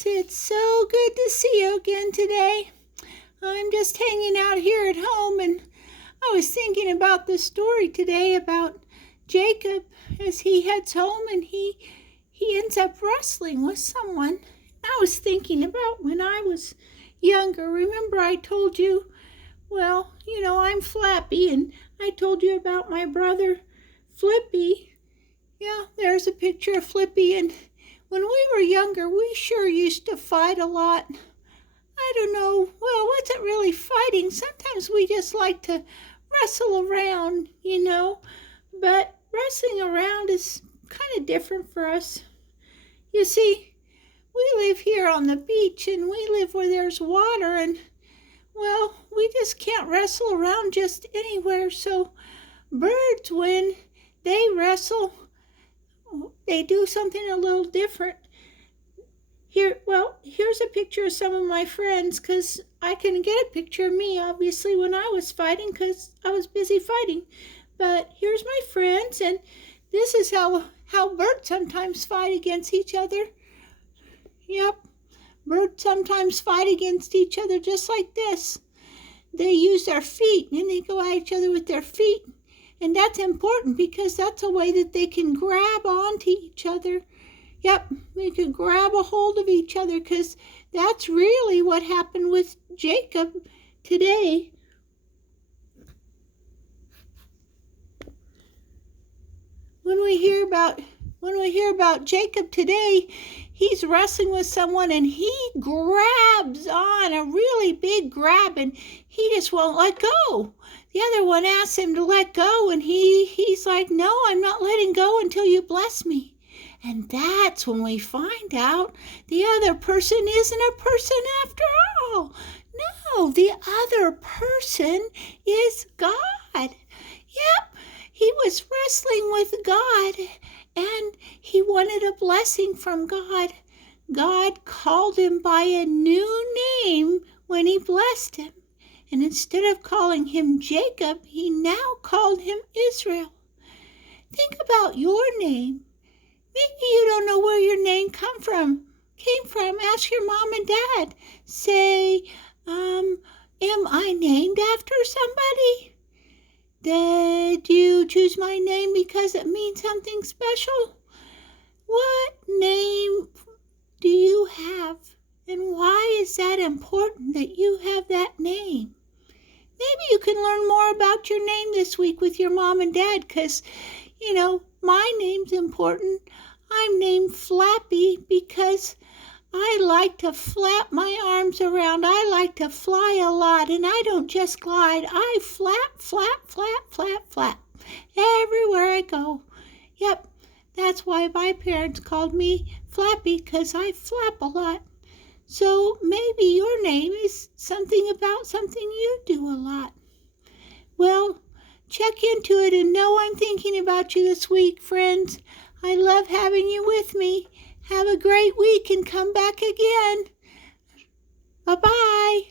friends, it's so good to see you again today. I'm just hanging out here at home, and I was thinking about the story today about Jacob as he heads home and he ends up wrestling with someone. I was thinking about when I was younger. Remember I told you, I'm Flappy, and I told you about my brother Flippy. Yeah, there's a picture of Flippy, and when we were younger, we sure used to fight a lot. I don't know, wasn't really fighting. Sometimes we just like to wrestle around, but wrestling around is kind of different for us. You see, we live here on the beach, and we live where there's water, and, we just can't wrestle around just anywhere. So birds, when they wrestle, they do something a little different. Here's a picture of some of my friends, because I couldn't get a picture of me, obviously, when I was fighting, because I was busy fighting. But here's my friends, and this is how birds sometimes fight against each other. Yep, birds sometimes fight against each other just like this. They use their feet, and they go at each other with their feet. And that's important because that's a way that they can grab onto each other. Yep, they can grab a hold of each other, because that's really what happened with Jacob today. When we hear about Jacob today, he's wrestling with someone and he grabs on a really big grab, and he just won't let go. The other one asks him to let go, and he's like, "No, I'm not letting go until you bless me." And that's when we find out the other person isn't a person after all. No, the other person is God. Yep, he was wrestling with God, and he wanted a blessing from God. God called him by a new name when he blessed him. And instead of calling him Jacob, he now called him Israel. Think about your name. Maybe you don't know where your name came from. Ask your mom and dad. Say, am I named after somebody? Did you choose my name because it means something special? What name do you have? And why is that important that you have that name? Maybe you can learn more about your name this week with your mom and dad, because, my name's important. I'm named Flappy because I like to flap my arms around. I like to fly a lot, and I don't just glide. I flap, flap, flap, flap, flap everywhere I go. Yep, that's why my parents called me Flappy, because I flap a lot. So maybe your name is something about something you do a lot. Well, check into it and know I'm thinking about you this week, friends. I love having you with me. Have a great week and come back again. Bye-bye.